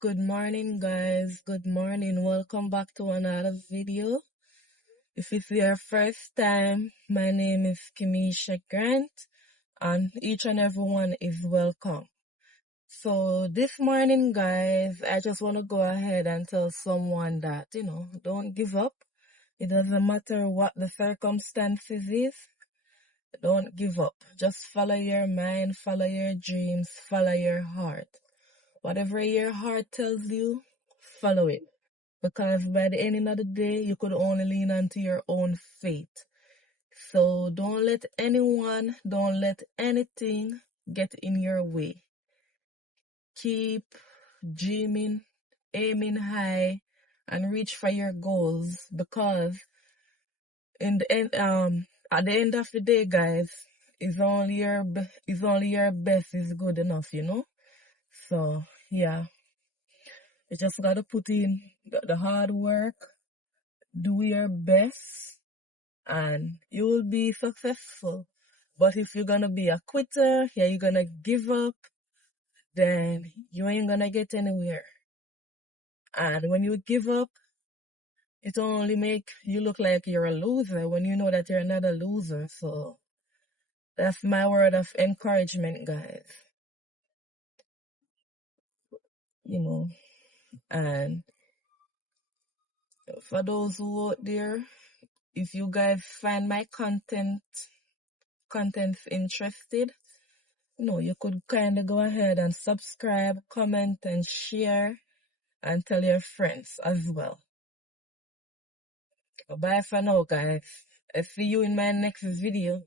Good morning, guys. Good morning. Welcome back to another video. If it's your first time, my name is Kimisha Grant, and each and everyone is welcome. So this morning, guys, I just want to go ahead and tell someone that, don't give up. It doesn't matter what the circumstances is. Don't give up. Just follow your mind, follow your dreams, follow your heart. Whatever your heart tells you, follow it. Because by the end of the day, you could only lean onto your own faith. So don't let anyone, don't let anything get in your way. Keep dreaming, aiming high, and reach for your goals. Because in the end, at the end of the day, guys, it's only your best is good enough. So yeah, you just gotta put in the hard work, do your best, and you will be successful. But if you're gonna be a quitter, yeah, you're gonna give up, then you ain't gonna get anywhere. And when you give up, it only make you look like you're a loser when you know that you're not a loser. So that's my word of encouragement, guys. You know, and for those who out there, if you guys find my contents interested, you could kind of go ahead and subscribe, comment, and share, and tell your friends as well. Bye for now, guys. I see you in my next video.